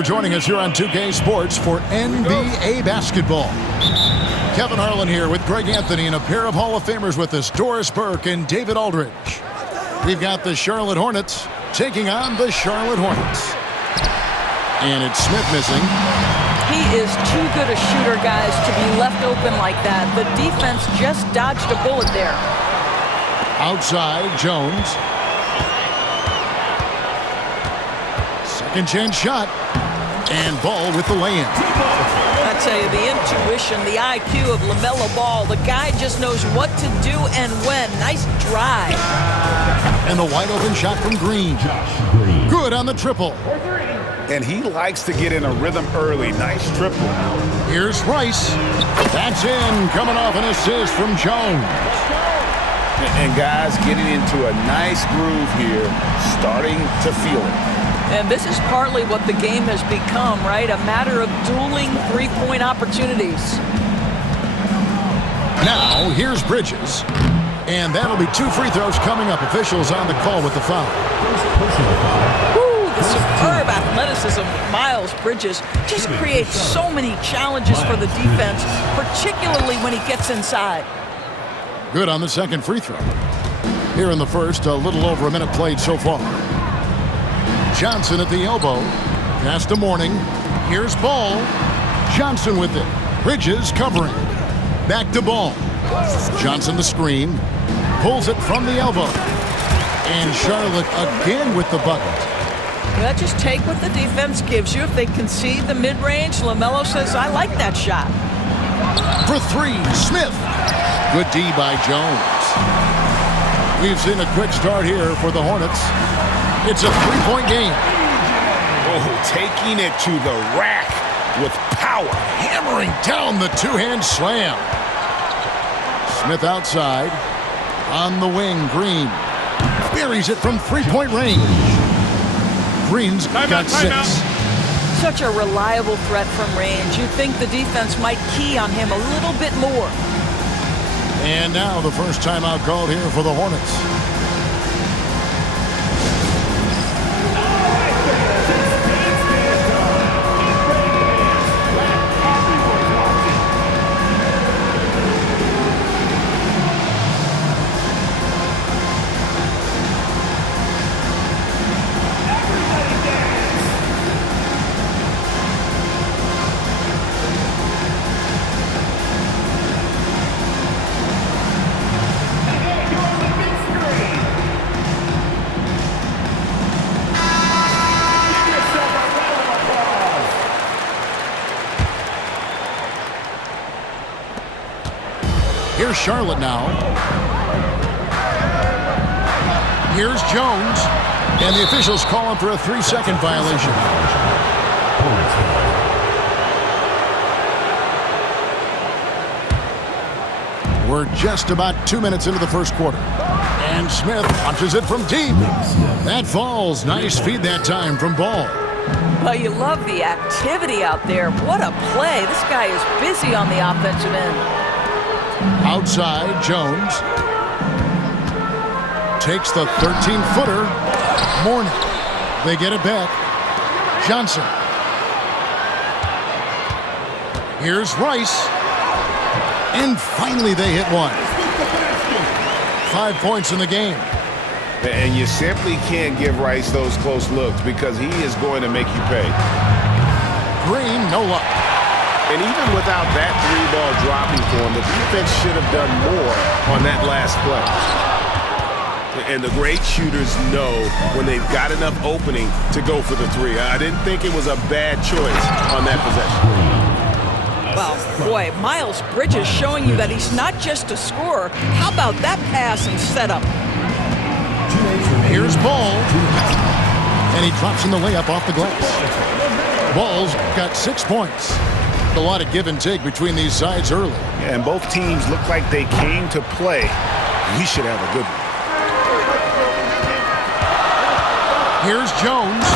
for joining us here on 2K Sports for NBA basketball. Kevin Harlan here with Greg Anthony and a pair of Hall of Famers with us, Doris Burke and David Aldridge. We've got the Charlotte Hornets taking on the Charlotte Hornets. And it's Smith missing. He is too good a shooter, guys, to be left open like that. The defense just dodged a bullet there. Outside, Jones. Second chance shot. And Ball with the lay-in. I tell you, the intuition, the IQ of LaMelo Ball. The guy just knows what to do and when. Nice drive. And the wide open shot from Green. Good on the triple. And he likes to get in a rhythm early. Nice triple. Here's Rice. That's in, coming off an assist from Jones. And guys getting into a nice groove here, starting to feel it. And this is partly what the game has become, right? A matter of dueling three-point opportunities. Now, here's Bridges. And that'll be 2 free throws coming up. Officials on the call with the foul. Woo, the superb athleticism of Miles Bridges just creates so many challenges for the defense, particularly when he gets inside. Good on the second free throw. Here in the first, a little over a minute played so far. Johnson at the elbow. Pass to Mourning. Here's Ball. Johnson with it. Bridges covering. Back to Ball. Johnson the screen. Pulls it from the elbow. And Charlotte again with the bucket. Well, just take what the defense gives you. If they concede the mid-range, LaMelo says, I like that shot. For 3, Smith. Good D by Jones. We've seen a quick start here for the Hornets. It's a 3-point game. Oh, taking it to the rack with power. Hammering down the two-hand slam. Smith outside. On the wing, Green. Buries it from 3-point range. Green's got 6. Such a reliable threat from range. You'd think the defense might key on him a little bit more. And now the first timeout called here for the Hornets. Here's Charlotte now. Here's Jones. And the officials call him for a 3-second violation. We're just about 2 minutes into the first quarter. And Smith punches it from deep. That falls. Nice feed that time from Ball. Well, you love the activity out there. What a play. This guy is busy on the offensive end. Outside, Jones takes the 13-footer. Mourning. They get it back. Johnson. Here's Rice. And finally they hit one. 5 points in the game. And you simply can't give Rice those close looks because he is going to make you pay. Green, no luck. And even without that 3-ball dropping for him, the defense should have done more on that last play. And the great shooters know when they've got enough opening to go for the 3. I didn't think it was a bad choice on that possession. Well, boy, Miles Bridges showing you that he's not just a scorer. How about that pass and setup? Here's Ball. And he drops in the layup off the glass. Ball's got 6 points. A lot of give and take between these sides early. And both teams look like they came to play. We should have a good one. Here's Jones.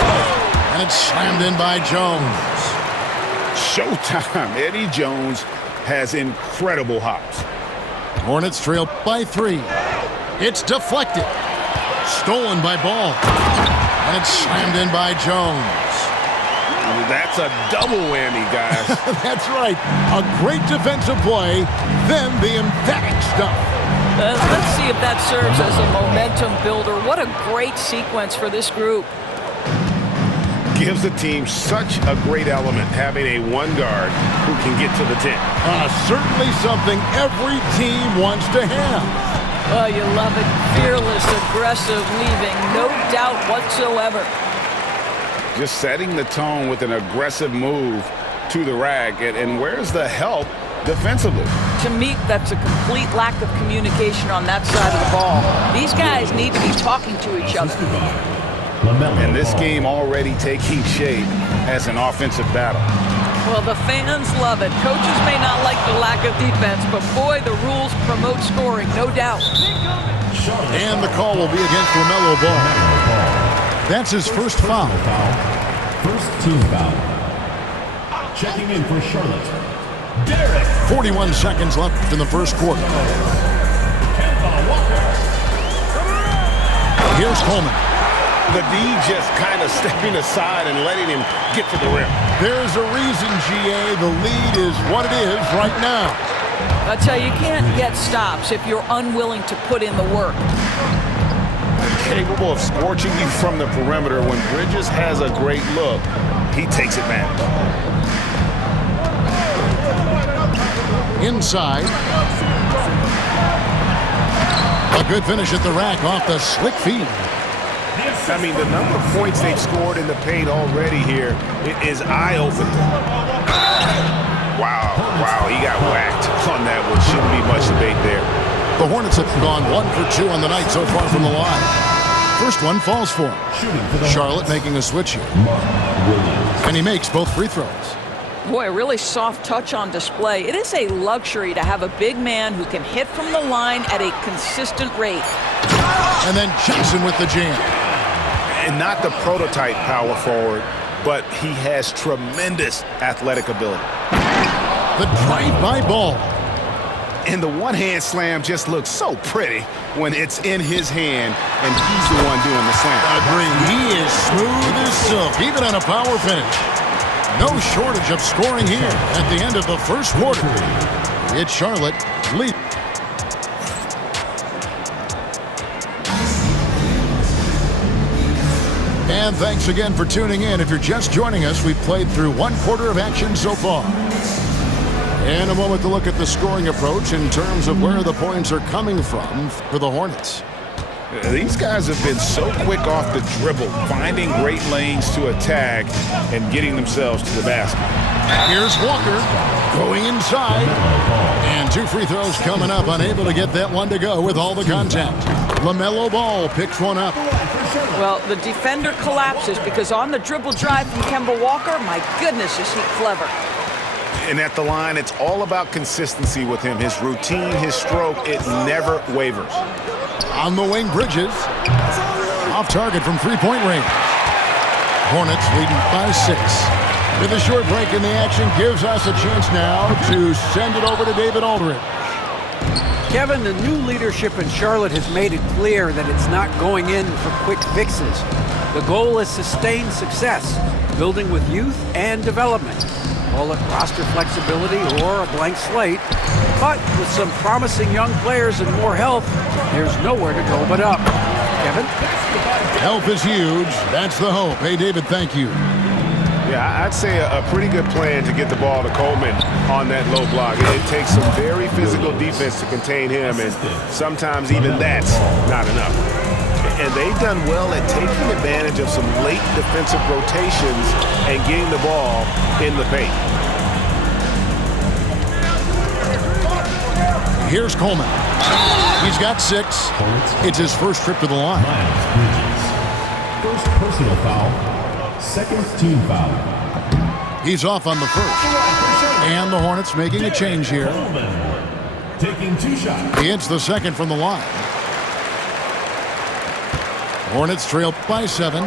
And it's slammed in by Jones. Showtime. Eddie Jones has incredible hops. Hornets trail by 3. It's deflected. Stolen by Ball. And it's slammed in by Jones. That's a double whammy, guys. That's right. A great defensive play, then the emphatic stuff. Let's see if that serves as a momentum builder. What a great sequence for this group. Gives the team such a great element having a one guard who can get to the 10. Certainly something every team wants to have. Oh, you love it. Fearless, aggressive, leaving no doubt whatsoever. Just setting the tone with an aggressive move to the rack. And where's the help defensively? To me, that's a complete lack of communication on that side of the ball. These guys need to be talking to each other. And this game already taking shape as an offensive battle. Well, the fans love it. Coaches may not like the lack of defense, but boy, the rules promote scoring, no doubt. And the call will be against LaMelo Ball. That's his first foul. First team foul. Checking in for Charlotte, Derek. 41 seconds left in the first quarter. Here's Coleman. The D just kind of stepping aside and letting him get to the rim. There's a reason, GA. The lead is what it is right now. I tell you, you can't get stops if you're unwilling to put in the work. Capable of scorching you from the perimeter. When Bridges has a great look, he takes advantage. Inside. A good finish at the rack off the slick feed. I mean, the number of points they've scored in the paint already here is eye-opening. Wow, he got whacked on that one. Shouldn't be much debate there. The Hornets have gone 1 for 2 on the night so far from the line. First one falls for him. Charlotte making a switch here. And he makes both free throws. Boy, a really soft touch on display. It is a luxury to have a big man who can hit from the line at a consistent rate. And then Johnson with the jam. And not the prototype power forward, but he has tremendous athletic ability. The drive-by Ball. And the one-hand slam just looks so pretty when it's in his hand and he's the one doing the slam. Agreed. He is smooth as silk, even on a power finish. No shortage of scoring here at the end of the first quarter. It's Charlotte lead. And thanks again for tuning in. If you're just joining us, we've played through 1 quarter of action so far. And a moment to look at the scoring approach in terms of where the points are coming from for the Hornets. These guys have been so quick off the dribble, finding great lanes to attack and getting themselves to the basket. Here's Walker going inside. And 2 free throws coming up, unable to get that one to go with all the contact. LaMelo Ball picks one up. Well, the defender collapses because on the dribble drive from Kemba Walker, my goodness, is he clever. And at the line, it's all about consistency with him. His routine, his stroke, it never wavers. On the wing, Bridges. Off target from three-point range. Hornets leading by 6. With a short break in the action, gives us a chance now to send it over to David Aldridge. Kevin, the new leadership in Charlotte has made it clear that it's not going in for quick fixes. The goal is sustained success, building with youth and development. Call it roster flexibility or a blank slate. But with some promising young players and more health, there's nowhere to go but up. Kevin? Help is huge. That's the hope. Hey, David, thank you. Yeah, I'd say a pretty good plan to get the ball to Coleman on that low block. It takes some very physical defense to contain him, and sometimes even that's not enough. And they've done well at taking advantage of some late defensive rotations and getting the ball in the paint. Here's Coleman. He's got 6. It's his first trip to the line. Miles Bridges. First personal foul. Second team foul. He's off on the first. And the Hornets making a change here. Coleman taking 2 shots. He hits the second from the line. Hornets trail by 7.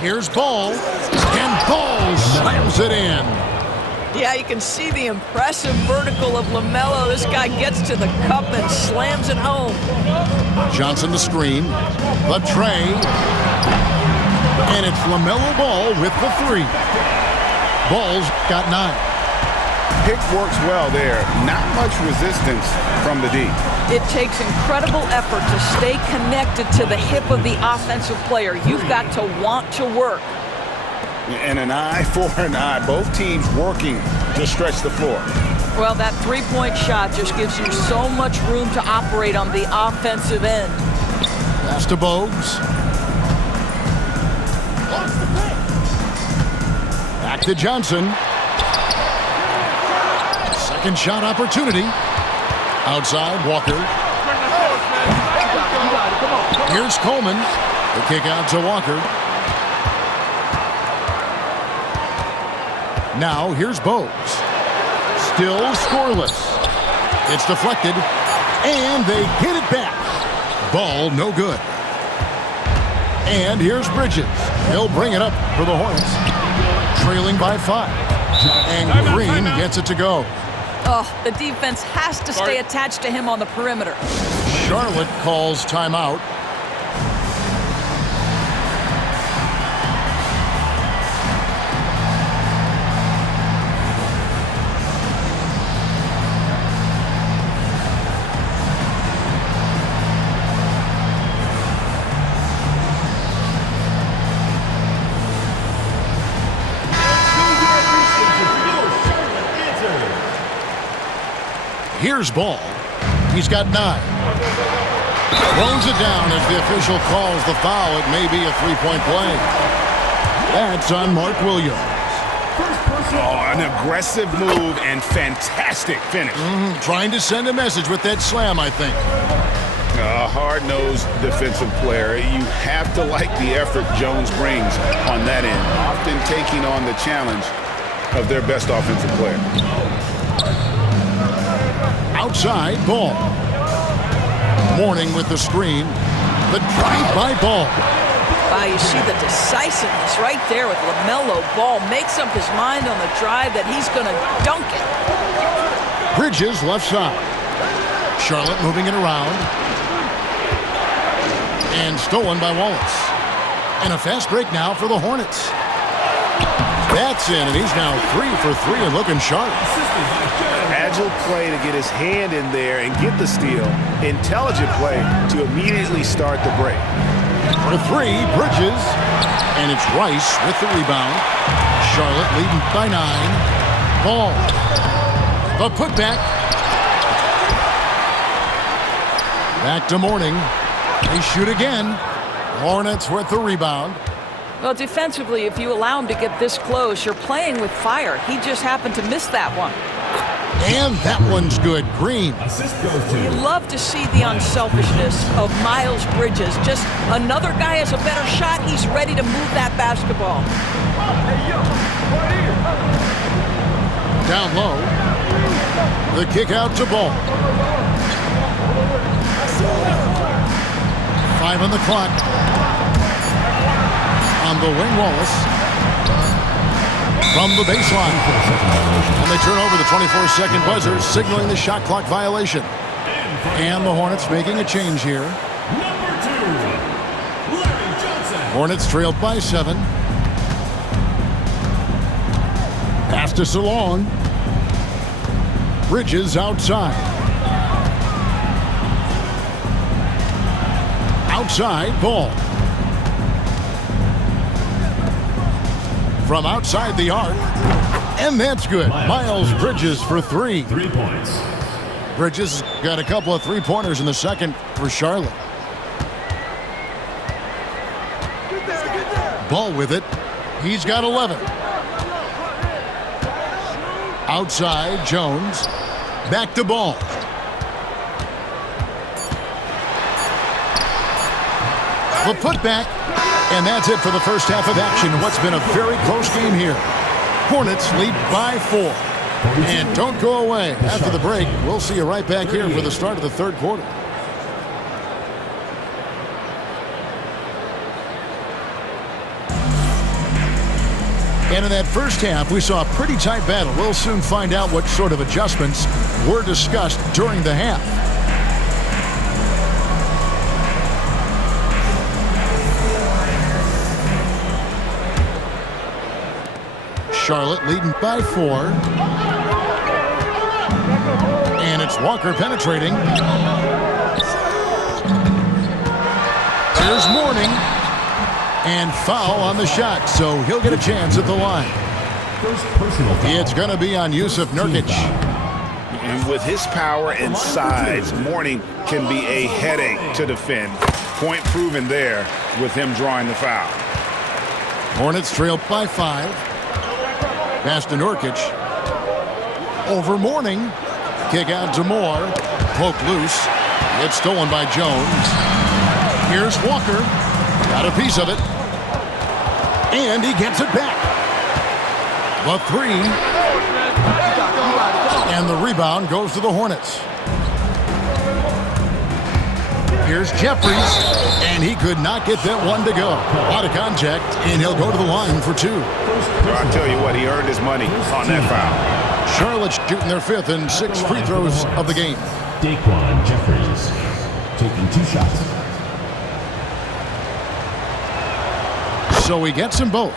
Here's Ball. And Ball slams it in. Yeah, you can see the impressive vertical of LaMelo. This guy gets to the cup and slams it home. Johnson the screen. The tray. And it's LaMelo Ball with the three. Ball's got 9. Pick works well there. Not much resistance from the D. It takes incredible effort to stay connected to the hip of the offensive player. You've got to want to work. And an eye for an eye. Both teams working to stretch the floor. Well, that three-point shot just gives you so much room to operate on the offensive end. Pass to Bogues. Back to Johnson. Second shot opportunity. Outside, Walker. Here's Coleman. The kick out to Walker. Now here's Bogues. Still scoreless. It's deflected. And they get it back. Ball no good. And here's Bridges. He'll bring it up for the Hornets. Trailing by 5. And Green gets it to go. Oh, the defense has to stay attached to him on the perimeter. Charlotte calls timeout. Here's Ball. He's got 9. Throws it down as the official calls the foul. It may be a three-point play. That's on Mark Williams. Oh, an aggressive move and fantastic finish. Trying to send a message with that slam, I think. A hard-nosed defensive player. You have to like the effort Jones brings on that end, often taking on the challenge of their best offensive player. Outside, Ball. Mourning with the screen. The drive by Ball. Wow, you see the decisiveness right there with LaMelo Ball. Makes up his mind on the drive that he's going to dunk it. Bridges left side. Charlotte moving it around. And stolen by Wallace. And a fast break now for the Hornets. That's in, and he's now 3 for 3 and looking sharp. Agile play to get his hand in there and get the steal. Intelligent play to immediately start the break. For 3, Bridges. And it's Rice with the rebound. Charlotte leading by 9. Ball. The putback. Back to Mourning. They shoot again. Hornets with the rebound. Well, defensively, if you allow him to get this close, you're playing with fire. He just happened to miss that one. And that one's good. Green. You love to see the unselfishness of Miles Bridges. Just another guy has a better shot. He's ready to move that basketball. Down low. The kick out to Ball. 5 on the clock. On the wing, Wallace. From the baseline. And they turn over the 24-second buzzer, signaling the shot clock violation. And the Hornets making a change here. Hornets trailed by 7. Pass to Salon. Bridges outside. Outside, Ball. From outside the arc. And that's good. Miles Bridges for 3. 3 points. Bridges got a couple of three-pointers in the second for Charlotte. Ball with it. He's got 11. Outside, Jones. Back to Ball. The putback. And that's it for the first half of action. What's been a very close game here. Hornets lead by 4. And don't go away. After the break, we'll see you right back here for the start of the third quarter. And in that first half, we saw a pretty tight battle. We'll soon find out what sort of adjustments were discussed during the half. Charlotte leading by 4. And it's Walker penetrating. Here's Mourning. And foul on the shot, so he'll get a chance at the line. First personal foul. It's going to be on Yusuf Nurkic. And with his power and size, Mourning can be a headache to defend. Point proven there with him drawing the foul. Hornets trail by 5. Pass to Nurkic. Over Mourning. Kick out to Moore. Poke loose. It's stolen by Jones. Here's Walker. Got a piece of it. And he gets it back. The 3. And the rebound goes to the Hornets. Here's Jeffries. And he could not get that one to go. A lot of contact, and he'll go to the line for 2. I'll tell you what, he earned his money on that foul. Charlotte shooting their 5th and 6th free throws of the game. Daquan Jeffries taking 2 shots. So he gets them both.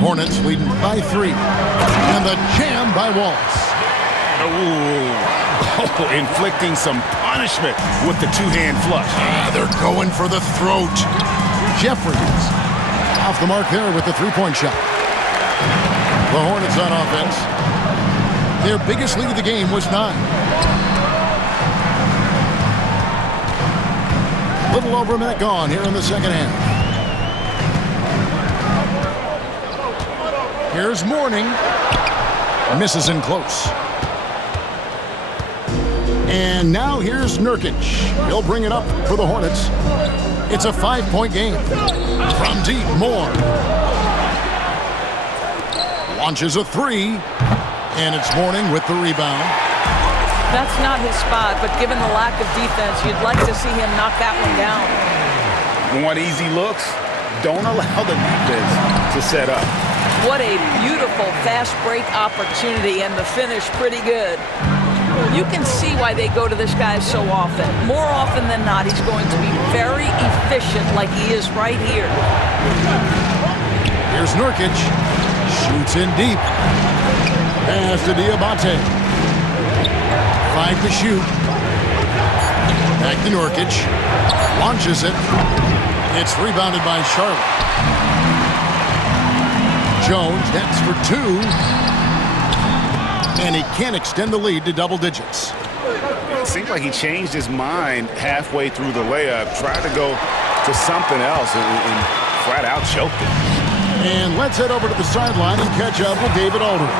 Hornets leading by 3. And the jam by Walls. Oh, inflicting some punishment with the 2-hand flush. They're going for the throat. Jeffries off the mark there with the 3-point shot. The Hornets on offense. Their biggest lead of the game was 9. Little over a minute gone here in the second half. Here's Mourning. Misses in close. And now here's Nurkic. He'll bring it up for the Hornets. It's a 5-point game. From deep, Moore. Launches a 3. And it's Mourning with the rebound. That's not his spot, but given the lack of defense, you'd like to see him knock that one down. Want easy looks? Don't allow the defense to set up. What a beautiful fast break opportunity, and the finish pretty good. You can see why they go to this guy so often. More often than not, he's going to be very efficient like he is right here. Here's Nurkic. Shoots in deep. Pass to Diabate. 5 to shoot. Back to Nurkic. Launches it. It's rebounded by Charlotte. Jones nets for 2. And he can't extend the lead to double digits. It seemed like he changed his mind halfway through the layup, tried to go to something else, and flat out choked it. And let's head over to the sideline and catch up with David Aldridge.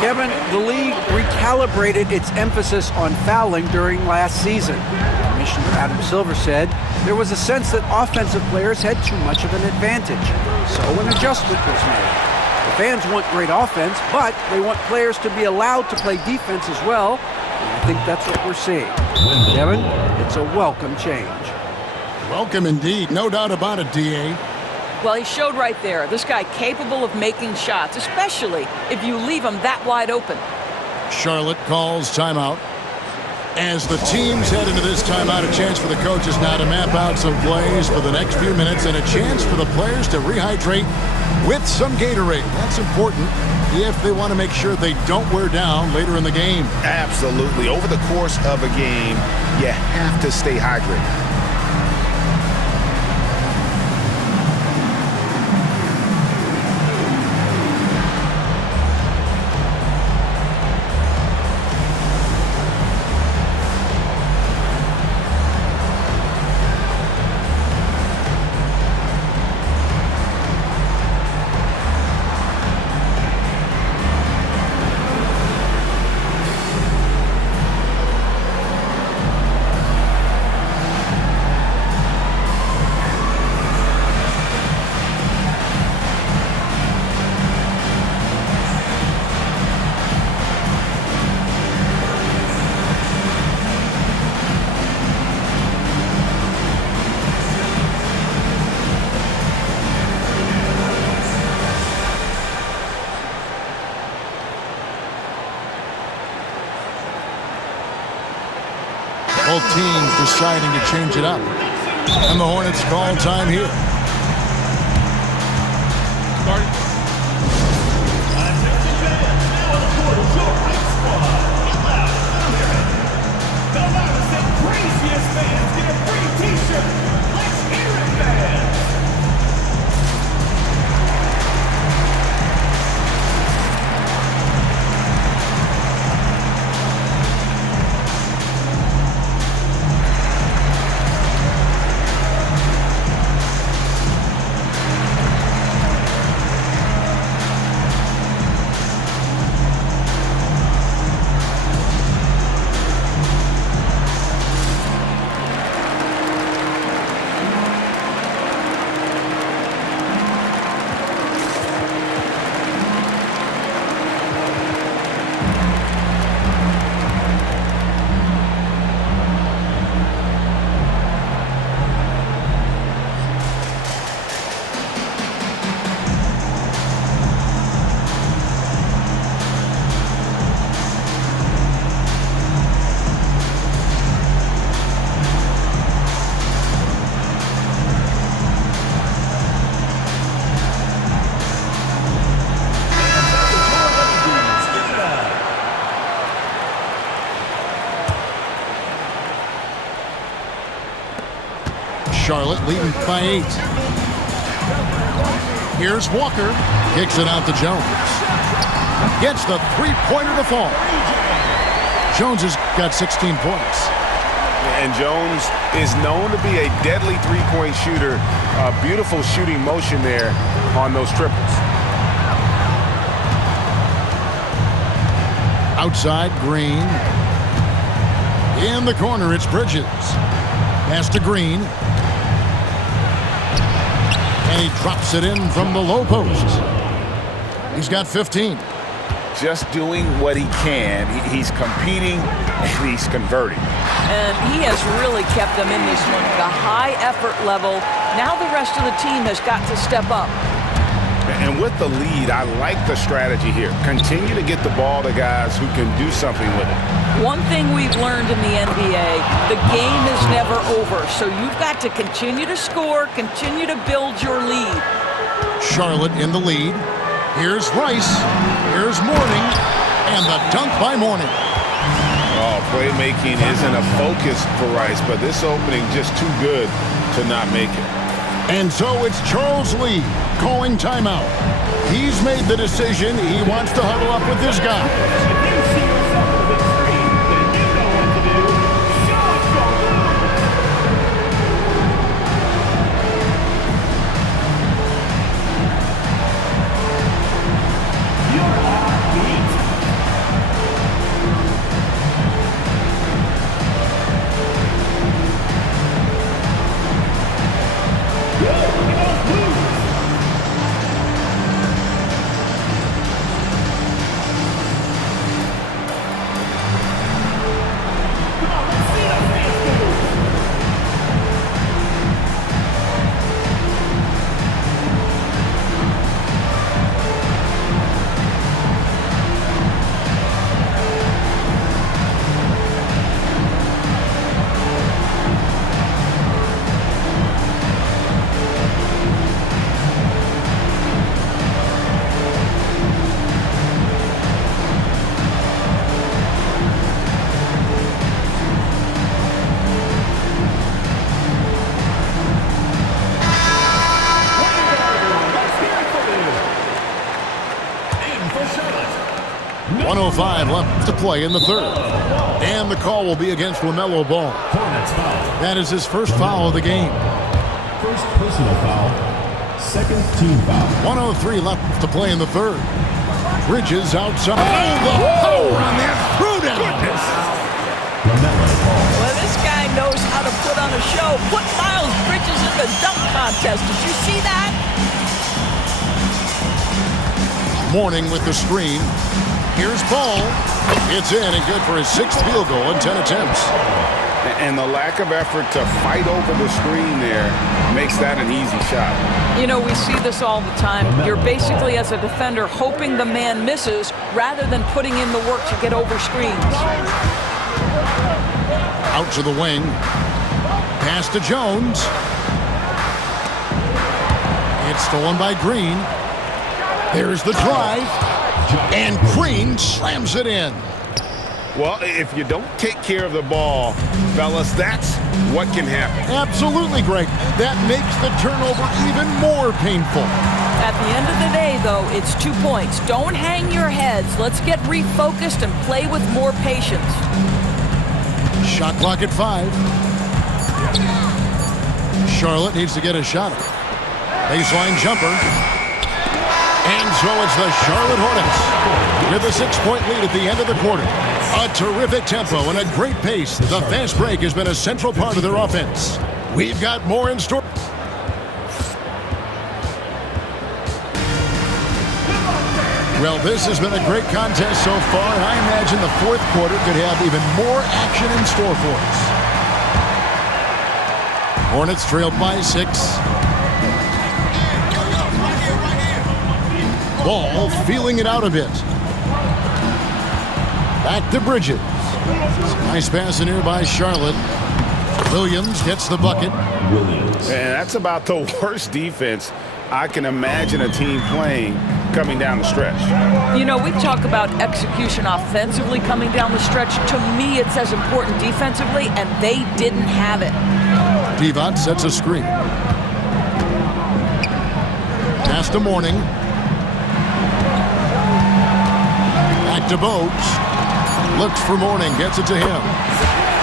Kevin, the league recalibrated its emphasis on fouling during last season. Commissioner Adam Silver said there was a sense that offensive players had too much of an advantage, so an adjustment was made. The fans want great offense, but they want players to be allowed to play defense as well, and I think that's what we're seeing. Kevin, it's a welcome change. Welcome indeed, no doubt about it, D.A. Well, he showed right there, this guy capable of making shots, especially if you leave him that wide open. Charlotte calls timeout. As the teams head into this timeout, a chance for the coaches now to map out some plays for the next few minutes and a chance for the players to rehydrate with some Gatorade. That's important if they want to make sure they don't wear down later in the game. Absolutely. Over the course of a game, you have to stay hydrated. Both teams deciding to change it up. And the Hornets call time here. Charlotte leading by 8. Here's Walker. Kicks it out to Jones. Gets the three-pointer to fall. Jones has got 16 points. And Jones is known to be a deadly three-point shooter. A beautiful shooting motion there on those triples. Outside, Green. In the corner, it's Bridges. Pass to Green. And he drops it in from the low post. He's got 15. Just doing what he can. He's competing and he's converting. And he has really kept them in this one. The high effort level. Now the rest of the team has got to step up. And with the lead, I like the strategy here. Continue to get the ball to guys who can do something with it. One thing we've learned in the NBA, the game is never over. So you've got to continue to score, continue to build your lead. Charlotte in the lead. Here's Rice. Here's Mourning. And the dunk by Mourning. Oh, playmaking isn't a focus for Rice, but this opening just too good to not make it. And so it's Charles Lee calling timeout. He's made the decision. He wants to huddle up with this guy. If you see yourself on the big screen, then you know what to do. Shot stronger. You're off beat. Left to play in the third. And the call will be against LaMelo Ball. Hornets foul. That is his first foul of the game. First personal foul. Second team foul. 1:03 left to play in the third. Bridges outside. Oh, the power on that throw-down. LaMelo Ball. Well, this guy knows how to put on a show. Put Miles Bridges in the dunk contest. Did you see that? Mourning with the screen. Here's Ball. It's in and good for his 6th field goal in 10 attempts. And the lack of effort to fight over the screen there makes that an easy shot. You know, we see this all the time. You're basically, as a defender, hoping the man misses rather than putting in the work to get over screens. Out to the wing. Pass to Jones. It's stolen by Green. There's the drive. And Green slams it in. Well, if you don't take care of the ball, fellas, that's what can happen. Absolutely, Greg. That makes the turnover even more painful. At the end of the day, though, it's 2 points. Don't hang your heads. Let's get refocused and play with more patience. Shot clock at 5. Charlotte needs to get a shot. Baseline jumper. And so it's the Charlotte Hornets with a 6-point lead at the end of the quarter. A terrific tempo and a great pace. The fast break has been a central part of their offense. We've got more in store. Well, this has been a great contest so far. I imagine the fourth quarter could have even more action in store for us. Hornets trailed by 6. Ball feeling it out a bit. Back to Bridges. Nice pass in here by Charlotte. Williams gets the bucket. Williams. And that's about the worst defense I can imagine a team playing coming down the stretch. You know, we talk about execution offensively coming down the stretch. To me, it's as important defensively, and they didn't have it. Divac sets a screen. Pass to Mourning. Back to Bogues. Looks for Mourning. Gets it to him.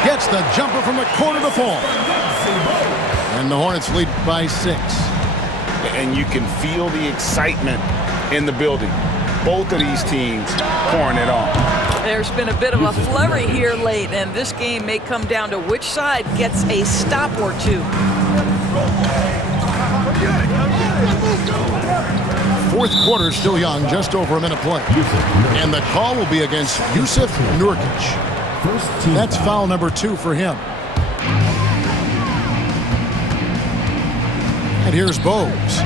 Gets the jumper from the corner to fall. And the Hornets lead by 6. And you can feel the excitement in the building. Both of these teams pouring it on. There's been a bit of a flurry here late, and this game may come down to which side gets a stop or two. Fourth quarter still young, just over a minute play. And the call will be against Jusuf Nurkic. That's foul number 2 for him. And here's Bogues.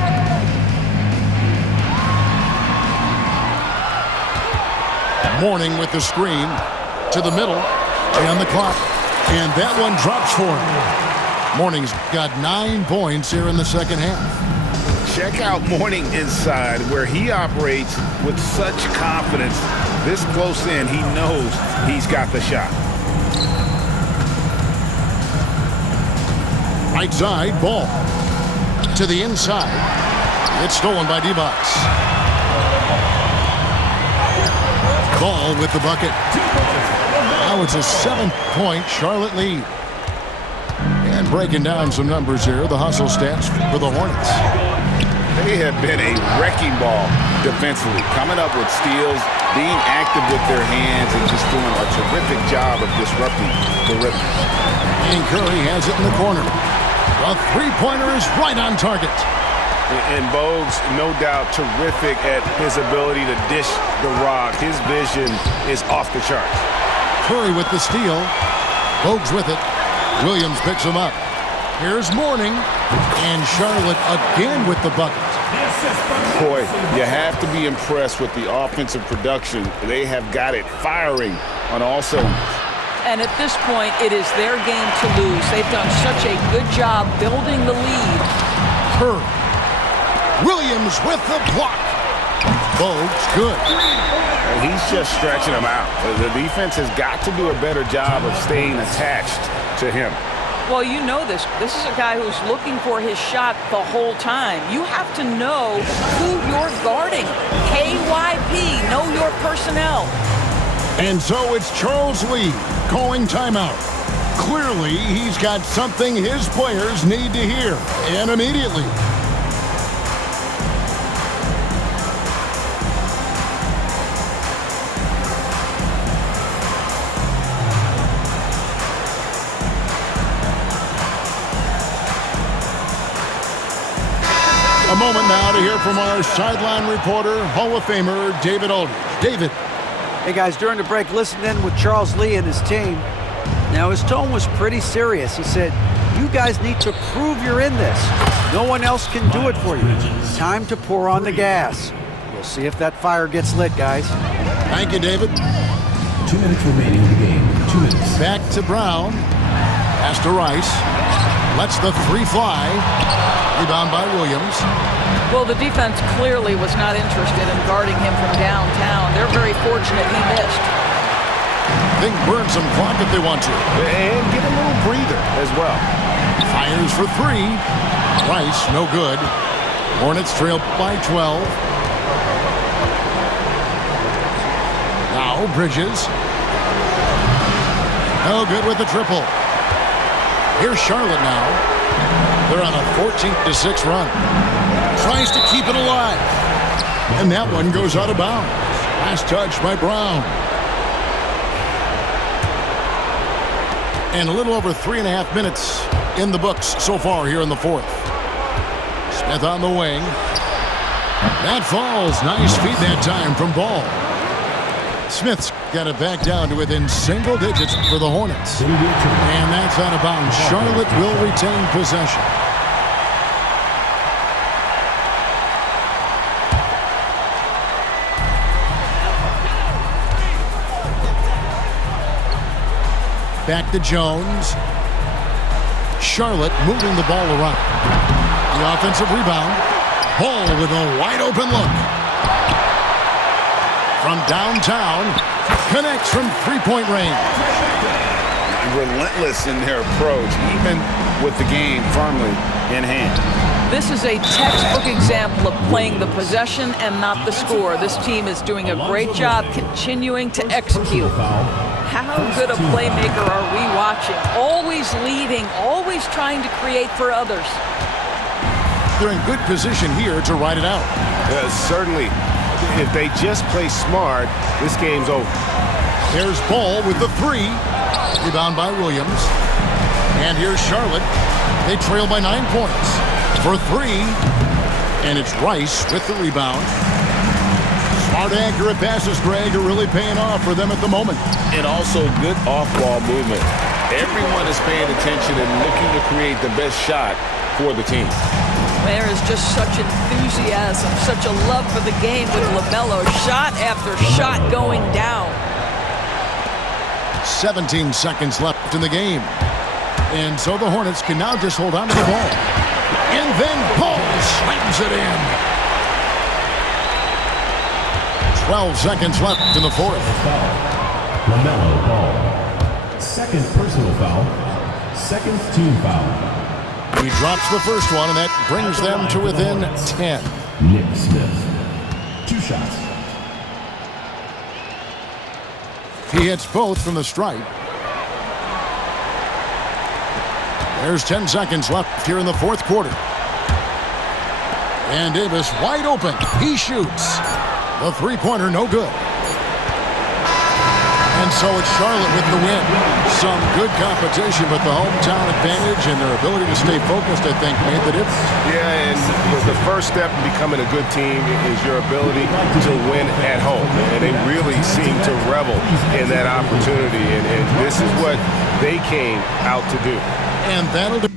Mourning with the screen to the middle and the clock. And that one drops for him. Mourning's got 9 points here in the second half. Check out Mourning inside, where he operates with such confidence. This close in, he knows he's got the shot. Right side, ball to the inside. It's stolen by Divac. Ball with the bucket. Now it's a 7-point Charlotte lead. And breaking down some numbers here, the hustle stats for the Hornets. They have been a wrecking ball defensively, coming up with steals, being active with their hands, and just doing a terrific job of disrupting the rhythm. And Curry has it in the corner. The three-pointer is right on target. And Bogues, no doubt, terrific at his ability to dish the rock. His vision is off the charts. Curry with the steal. Bogues with it. Williams picks him up. Here's Mourning. And Charlotte again with the bucket. Boy, you have to be impressed with the offensive production. They have got it firing on all cylinders. And at this point, it is their game to lose. They've done such a good job building the lead. Curry. Williams with the block. Bogues, good. And he's just stretching them out. The defense has got to do a better job of staying attached to him. Well, you know this. This is a guy who's looking for his shot the whole time. You have to know who you're guarding. KYP, know your personnel. And so it's Charles Lee calling timeout. Clearly, he's got something his players need to hear, and immediately. A moment now to hear from our sideline reporter, Hall of Famer David Aldridge. David. Hey guys, during the break, listen in with Charles Lee and his team. Now his tone was pretty serious. He said, you guys need to prove you're in this. No one else can do it for you. Time to pour on the gas. We'll see if that fire gets lit, guys. Thank you, David. 2 minutes remaining in the game. 2 minutes. Back to Brown. Pass to Rice. Lets the three fly. Rebound by Williams. Well, the defense clearly was not interested in guarding him from downtown. They're very fortunate he missed. They can burn some clock if they want to. And get a little breather as well. Fires for 3. Rice, no good. Hornets trail by 12. Now Bridges. No good with the triple. Here's Charlotte now. They're on a 14-6 run. Tries to keep it alive. And that one goes out of bounds. Last touch by Brown. And a little over 3.5 minutes in the books so far here in the fourth. Smith on the wing. That falls. Nice feed that time from Ball. Smith's got it back down to within single digits for the Hornets. And that's out of bounds. Charlotte will retain possession. Back to Jones. Charlotte moving the ball around. The offensive rebound. Ball with a wide open look. From downtown, connects from three-point range. relentless in their approach, even with the game firmly in hand. This is a textbook example of playing the possession and not the score. This team is doing a great job continuing to execute. How good a playmaker are we watching? Always leading, always trying to create for others. They're in good position here to ride it out. Certainly, if they just play smart, this game's over. There's Ball with the three. Rebound by Williams. And here's Charlotte. They trail by 9 points. For three. And it's Rice with the rebound. Smart, accurate passes, Greg, are really paying off for them at the moment. And also good off-ball movement. Everyone is paying attention and looking to create the best shot for the team. There is just such enthusiasm, such a love for the game with LaMelo. Shot after shot going down. 17 seconds left in the game. And so the Hornets can now just hold on to the ball. And then Paul slams it in. 12 seconds left in the fourth. LaMelo Ball. Second personal foul. Second team foul. He drops the first one, and that brings them to within 10. Nick Smith. 2 shots. He hits both from the stripe. There's 10 seconds left here in the fourth quarter. And Davis wide open. He shoots. The three-pointer no good. And so it's Charlotte with the win. Some good competition, but the hometown advantage and their ability to stay focused, I think, made the difference. Yeah, and the first step in becoming a good team is your ability to win at home. And they really seem to revel in that opportunity. And this is what they came out to do. And that'll do.